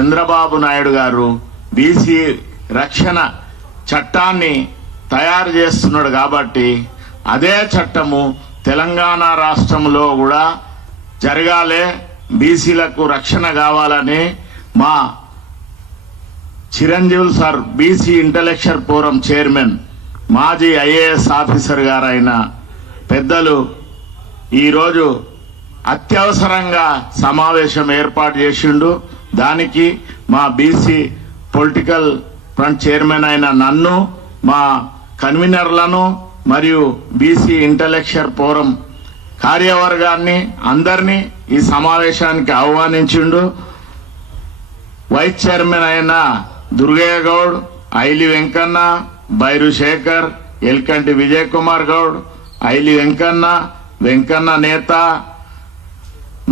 చంద్రబాబు నాయుడు గారు బీసీ రక్షణ చట్టాన్ని తయారు చేస్తున్నాడు కాబట్టి అదే చట్టము తెలంగాణ రాష్ట్రంలో కూడా జరగాలి, బీసీలకు రక్షణ కావాలని మా చిరంజీవులు sir BC intellectual forum chairman మాజీ ఐఏఎస్ ఆఫీసర్ గారైన పెద్దలు ఈరోజు అత్యవసరంగా సమావేశం ఏర్పాటు చేసిండు. దానికి మా బీసీ పొలిటికల్ ఫ్రంట్ చైర్మన్ అయిన నన్ను, మా కన్వీనర్లను మరియు బీసీ ఇంటలెక్చువల్ ఫోరం కార్యవర్గాన్ని అందరినీ ఈ సమావేశానికి ఆహ్వానించిండు. వైస్ చైర్మన్ అయిన దుర్గయ్య గౌడ్, ఐలి వెంకన్న, బైరు శేఖర్, ఎల్కంటి విజయ్ కుమార్ గౌడ్, ఐలి వెంకన్న నేత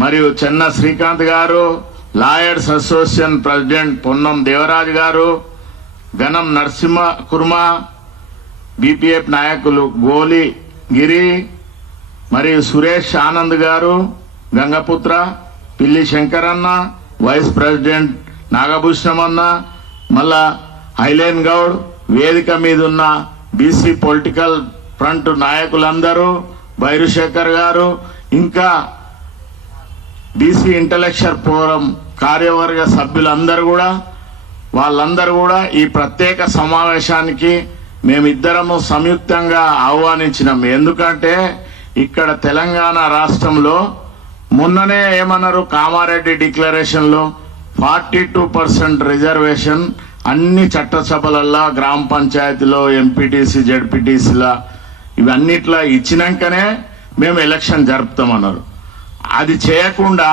మరియు చెన్న శ్రీకాంత్ గారు, lawyers association president Ponnam Devaraj గారు, గణం నరసింహ కుర్మ, బీపీఎఫ్ నాయకులు గోలి గిరి మరియు సురేష్ ఆనంద్ గారు, గంగపుత్ర, పిల్లి శంకరన్న, వైస్ ప్రెసిడెంట్ నాగభూషణమన్న, మళ్ళా హైలేన్ గౌడ్, వేదిక మీద ఉన్న బీసీ పొలిటికల్ ఫ్రంట్ నాయకులందరూ, బైరుశేఖర్ గారు, ఇంకా బీసీ ఇంటలెక్చువల్ ఫోరం కార్యవర్గ సభ్యులందరూ కూడా వాళ్ళందరూ కూడా ఈ ప్రత్యేక సమావేశానికి మేమిద్దరము సంయుక్తంగా ఆహ్వానించినాం. ఎందుకంటే ఇక్కడ తెలంగాణ రాష్ట్రంలో మొన్ననే ఏమన్నారు, కామారెడ్డి డిక్లరేషన్ లో 42% రిజర్వేషన్ అన్ని చట్టసభలల్లో, గ్రామ పంచాయతీలో, ఎంపీటీసీ జెడ్పీటీసీలా ఇవన్నిట్లా ఇచ్చినాకనే మేము ఎలక్షన్ జరుపుతామన్నారు. అది చేయకుండా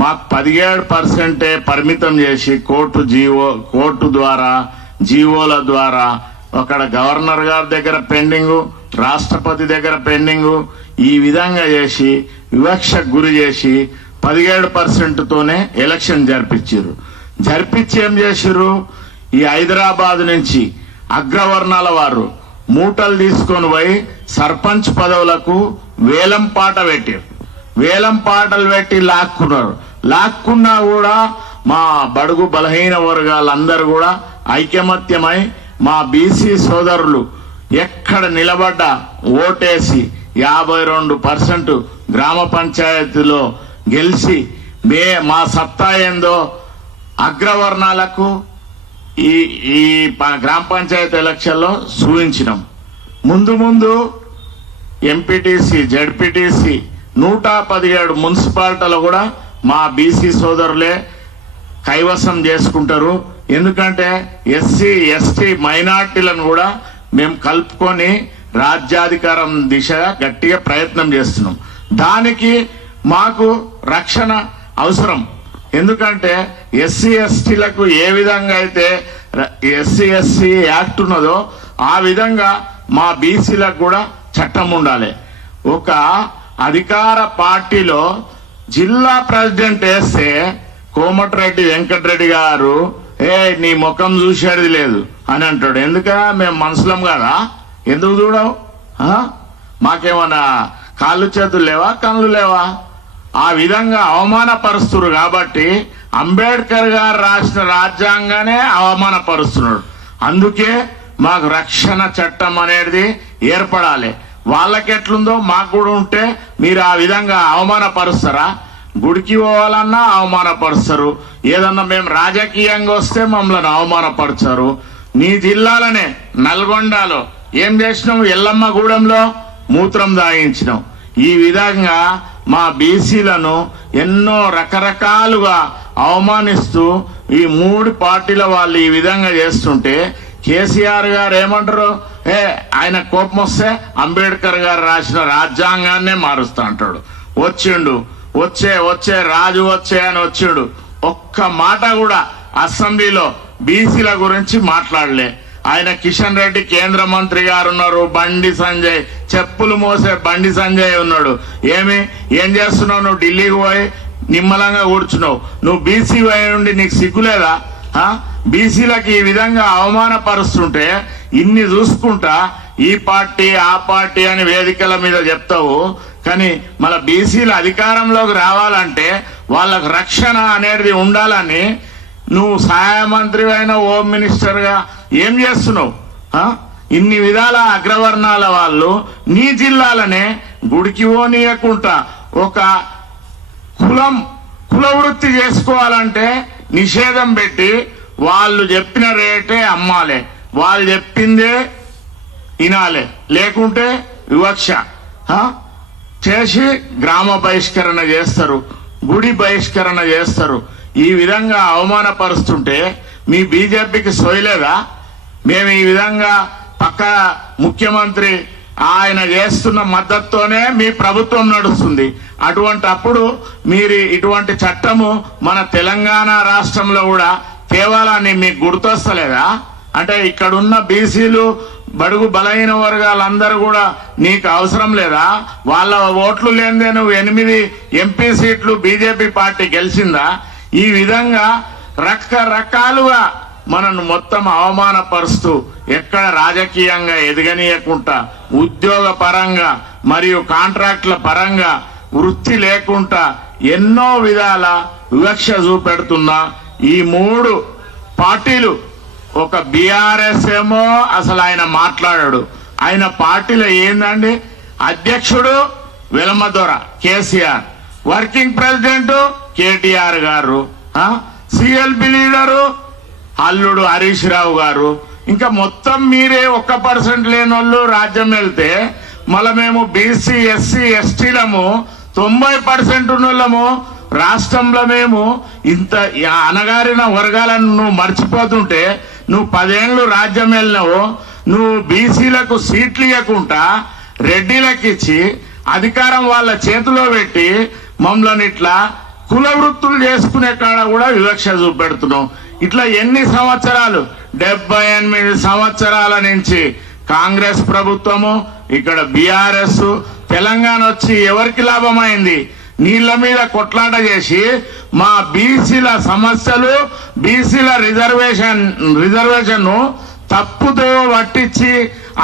మాకు 17% పరిమితం చేసి కోర్టు ద్వారా జీవోల ద్వారా అక్కడ గవర్నర్ గారి దగ్గర పెండింగ్, రాష్ట్రపతి దగ్గర పెండింగ్, ఈ విధంగా చేసి వివక్షకు గురి చేసి 17%తోనే ఎలక్షన్ జరిపించి ఏం చేసిర్రు, ఈ హైదరాబాద్ నుంచి అగ్రవర్ణాల వారు మూటలు తీసుకొని పోయి సర్పంచ్ పదవులకు వేలం పాట పెట్టారు. వేలం పాటలు పెట్టి లాక్కున్నా కూడా మా బడుగు బలహీన వర్గాలందరూ కూడా ఐకమత్యమై మా బీసీ సోదరులు ఎక్కడ నిలబడ్డా ఓటేసి 52% గ్రామ పంచాయతీలో గెలిచి మా సత్తా ఏందో అగ్రవర్ణాలకు ఈ గ్రామ పంచాయతీ ఎలక్షన్లో చూపించినాం. ముందు ఎంపీటీసీ జెడ్పీటీసీ 117 మున్సిపాలిటీలు కూడా మా బీసీ సోదరులే కైవసం చేసుకుంటారు. ఎందుకంటే ఎస్సీ ఎస్టీ మైనార్టీలను కూడా మేము కలుపుకొని రాజ్యాధికారం దిశగా గట్టిగా ప్రయత్నం చేస్తున్నాం. దానికి మాకు రక్షణ అవసరం. ఎందుకంటే ఎస్సీ ఎస్టీలకు ఏ విధంగా అయితే ఎస్సీ యాక్ట్ ఉన్నదో ఆ విధంగా మా బీసీలకు కూడా చట్టం ఉండాలి. ఒక అధికార పార్టీలో జిల్లా ప్రెసిడెంట్ వేస్తే కోమటిరెడ్డి వెంకటరెడ్డి గారు నీ ముఖం చూసేది లేదు అని అంటాడు. ఎందుక మేము మనుషులం కదా, ఎందుకు చూడవు? మాకేమన్నా కాళ్ళు చేతులు లేవా, కళ్ళు లేవా? ఆ విధంగా అవమానపరుస్తున్నారు. కాబట్టి అంబేద్కర్ గారు రాసిన రాజ్యాంగానే అవమానపరుస్తున్నాడు. అందుకే మాకు రక్షణ చట్టం అనేది ఏర్పడాలి. వాళ్ళకెట్లుందో మాకు కూడా ఉంటే మీరు ఆ విధంగా అవమానపరుస్తారా? గుడికి పోవాలన్నా అవమానపరుస్తారు, ఏదన్నా మేము రాజకీయంగా వస్తే మమ్మల్ని అవమానపరుచారు. నీ జిల్లాలనే నల్గొండలో ఏం చేసినాం, ఎల్లమ్మ గూడెంలో మూత్రం దాగించినాం. ఈ విధంగా మా బీసీలను ఎన్నో రకరకాలుగా అవమానిస్తూ ఈ 3 పార్టీల వాళ్ళు ఈ విధంగా చేస్తుంటే కేసీఆర్ గారు ఏమంటారు, ఆయన కోపం వస్తే అంబేద్కర్ గారు రాసిన రాజ్యాంగాన్నే మారుస్తా అంటాడు. వచ్చే రాజు అని వచ్చాడు. ఒక్క మాట కూడా అసెంబ్లీలో బీసీల గురించి మాట్లాడలే. ఆయన కిషన్ రెడ్డి కేంద్ర మంత్రి గారు ఉన్నారు, బండి సంజయ్ చెప్పులు మోసే బండి సంజయ్ ఉన్నాడు. ఏం చేస్తున్నావు నువ్వు? ఢిల్లీకి పోయి నిమ్మలంగా కూర్చున్నావు. నువ్వు బీసీ నుండి నీకు సిగ్గులేదా? బీసీలకు ఈ విధంగా అవమానపరుస్తుంటే ఇన్ని చూసుకుంటా ఈ పార్టీ ఆ పార్టీ అని వేదికల మీద చెప్తావు. కానీ మన బీసీల అధికారంలోకి రావాలంటే వాళ్ళకు రక్షణ అనేది ఉండాలని నువ్వు సహాయ మంత్రి అయిన హోమ్ మినిస్టర్గా ఏం చేస్తున్నావు? ఇన్ని విధాల అగ్రవర్ణాల వాళ్ళు నీ జిల్లాలనే గుడికి పోనీయకుండా ఒక కుల వృత్తి చేసుకోవాలంటే నిషేధం పెట్టి వాళ్ళు చెప్పిన రేటే అమ్మాలి, వాళ్ళు చెప్పిందే వినాలి, లేకుంటే వివక్ష చేసి గ్రామ బహిష్కరణ చేస్తారు, గుడి బహిష్కరణ చేస్తారు. ఈ విధంగా అవమానపరుస్తుంటే మీ బీజేపీకి సోయలేదా? మేము ఈ విధంగా పక్క ముఖ్యమంత్రి ఆయన చేస్తున్న మద్దతుతోనే మీ ప్రభుత్వం నడుస్తుంది. అప్పుడు మీరు ఇటువంటి చట్టము మన తెలంగాణ రాష్ట్రంలో కూడా తేవాలని మీకు గుర్తొస్తలేదా? అంటే ఇక్కడున్న బీసీలు బడుగు బలహీన వర్గాలందరూ కూడా నీకు అవసరం లేదా? వాళ్ళ ఓట్లు లేదే నువ్వు 8 ఎంపీ సీట్లు బీజేపీ పార్టీ గెలిచిందా? ఈ విధంగా రకరకాలుగా మనను మొత్తం అవమానపరుస్తూ ఎక్కడ రాజకీయంగా ఎదగనీయకుండా ఉద్యోగ పరంగా మరియు కాంట్రాక్టుల పరంగా వృత్తి లేకుండా ఎన్నో విధాల వివక్ష చూపెడుతున్నా ఈ 3 పార్టీలు. ఒక బీఆర్ఎస్ ఏమో అసలు ఆయన మాట్లాడాడు. ఆయన పార్టీలో ఏందండి? అధ్యక్షుడు వెలమదొర కేసీఆర్, వర్కింగ్ ప్రెసిడెంట్ కేటీఆర్ గారు, సిఎల్పి లీడరు అల్లుడు హరీష్ రావు గారు, ఇంకా మొత్తం మీరే 1% లేని వాళ్ళు రాజ్యం వెళ్తే మళ్ళీ మేము బీసీ ఎస్సీ ఎస్టీలము 90% ఉన్నోళ్ళము రాష్ట్రంలో మేము ఇంత అనగారిన వర్గాలను నువ్వు మర్చిపోతుంటే నువ్వు 10 ఏళ్ళు రాజ్యం వెళ్ళినావు. నువ్వు బీసీలకు సీట్లు ఇవ్వకుండా రెడ్డిలకు ఇచ్చి అధికారం వాళ్ళ చేతిలో పెట్టి మమ్మల్ని ఇట్లా కుల వృత్తులు చేసుకునే కాడ కూడా వివక్ష చూపెడుతున్నావు. ఇట్లా ఎన్ని సంవత్సరాలు? 78 సంవత్సరాల నుంచి కాంగ్రెస్ ప్రభుత్వము, ఇక్కడ బీఆర్ఎస్, తెలంగాణ వచ్చి ఎవరికి లాభమైంది? నీళ్ల మీద కొట్లాట చేసి మా బీసీల సమస్యలు, బీసీల రిజర్వేషన్ తప్పుతో పట్టించి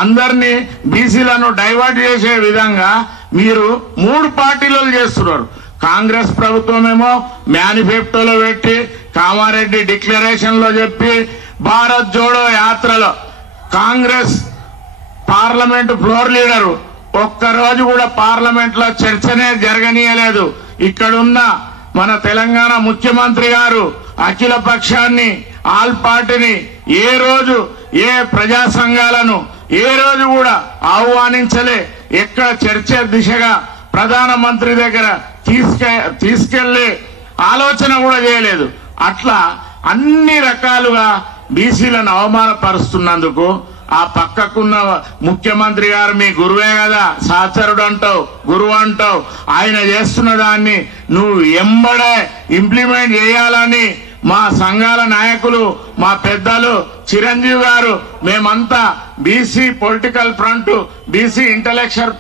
అందరినీ బీసీలను డైవర్ట్ చేసే విధంగా మీరు 3 పార్టీలు చేస్తున్నారు. కాంగ్రెస్ ప్రభుత్వమేమో మేనిఫెస్టోలో పెట్టి, కామారెడ్డి డిక్లరేషన్ లో చెప్పి, భారత్ జోడో యాత్రలో కాంగ్రెస్ పార్లమెంట్ ఫ్లోర్ లీడరు ఒక్కరోజు కూడా పార్లమెంట్ లో చర్చనే జరగనీయలేదు. ఇక్కడున్న మన తెలంగాణ ముఖ్యమంత్రి గారు అఖిల పక్షాన్ని, ఆల్ పార్టీని ఏ రోజు ఏ ప్రజా సంఘాలను ఏ రోజు కూడా ఆహ్వానించలే. ఎక్కడ చర్చ దిశగా ప్రధానమంత్రి దగ్గర తీసుకెళ్లే ఆలోచన కూడా చేయలేదు. అట్లా అన్ని రకాలుగా బీసీలను అవమానపరుస్తున్నందుకు ఆ పక్కకున్న ముఖ్యమంత్రి గారు మీ గురువే కదా, సహచరుడు అంటావు, గురువు అంటావు. ఆయన చేస్తున్న దాన్ని నువ్వు ఎంబడే ఇంప్లిమెంట్ చేయాలని మా సంఘాల నాయకులు, మా పెద్దలు, చిరంజీవి గారు, మేమంతా BC political front, BC intellectual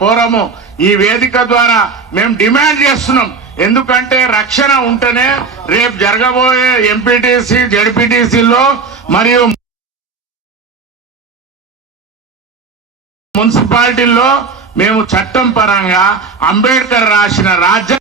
forum ఈ వేదిక ద్వారా మేము డిమాండ్ చేస్తున్నాం. ఎందుకంటే రక్షణ ఉంటేనే రేపు జరగబోయే ఎంపీటీసీ, జడ్పీటీసీలో మరియు మున్సిపాలిటీల్లో మేము చట్టం పరంగా అంబేద్కర్ రాసిన రాజ్యాంగం,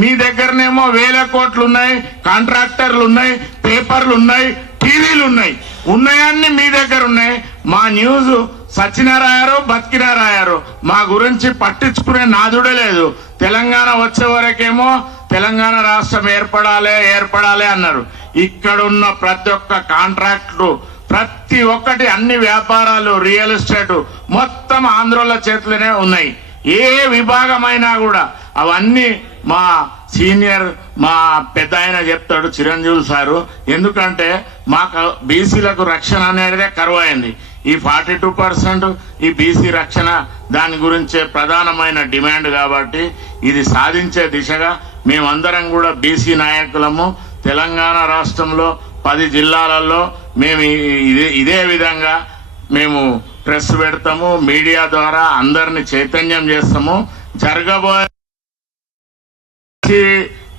మీ దగ్గరనేమో 1000 కోట్లు ఉన్నాయి, కాంట్రాక్టర్లు ఉన్నాయి, పేపర్లు ఉన్నాయి, టీవీలు ఉన్నాయి, ఉన్నాయన్నీ మీ దగ్గర ఉన్నాయి. మా న్యూస్ సచ్చినా రాయారు, బతికినా రాయారు. మా గురించి పట్టించుకునే నాదుడే లేదు. తెలంగాణ వచ్చే వరకేమో తెలంగాణ రాష్ట్రం ఏర్పడాలి అన్నారు. ఇక్కడున్న ప్రతి ఒక్క కాంట్రాక్టు, ప్రతి ఒక్కటి, అన్ని వ్యాపారాలు, రియల్ ఎస్టేట్ మొత్తం ఆంధ్రోళ్ళ చేతిలోనే ఉన్నాయి. ఏ విభాగమైనా కూడా అవన్నీ మా సీనియర్, మా పెద్ద ఆయన చెప్తాడు, చిరంజీవి సారు. ఎందుకంటే మాకు బీసీలకు రక్షణ అనేదే కరువు అయింది. ఈ 42% ఈ బీసీ రక్షణ దాని గురించే ప్రధానమైన డిమాండ్. కాబట్టి ఇది సాధించే దిశగా మేమందరం కూడా బీసీ నాయకులము. తెలంగాణ రాష్ట్రంలో 10 జిల్లాలలో మేము ఇదే విధంగా మేము ప్రెస్ పెడతాము, మీడియా ద్వారా అందరిని చైతన్యం చేస్తాము. జరగబోయే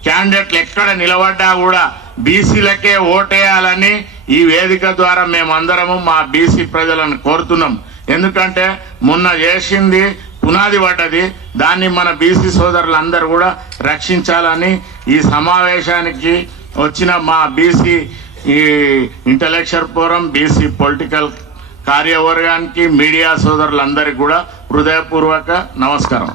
క్యాండిడేట్లు ఎక్కడ నిలబడ్డా కూడా బీసీలకే ఓటేయాలని ఈ వేదిక ద్వారా మేమందరము మా బీసీ ప్రజలను కోరుతున్నాం. ఎందుకంటే మొన్న చేసింది పునాది పడ్డది. దాన్ని మన బీసీ సోదరులందరూ కూడా రక్షించాలని ఈ సమావేశానికి వచ్చిన మా బీసీ ఈ ఇంటలెక్చువల్ ఫోరం, బీసీ పొలిటికల్ కార్యవర్గానికి, మీడియా సోదరులందరికీ కూడా హృదయపూర్వక నమస్కారం.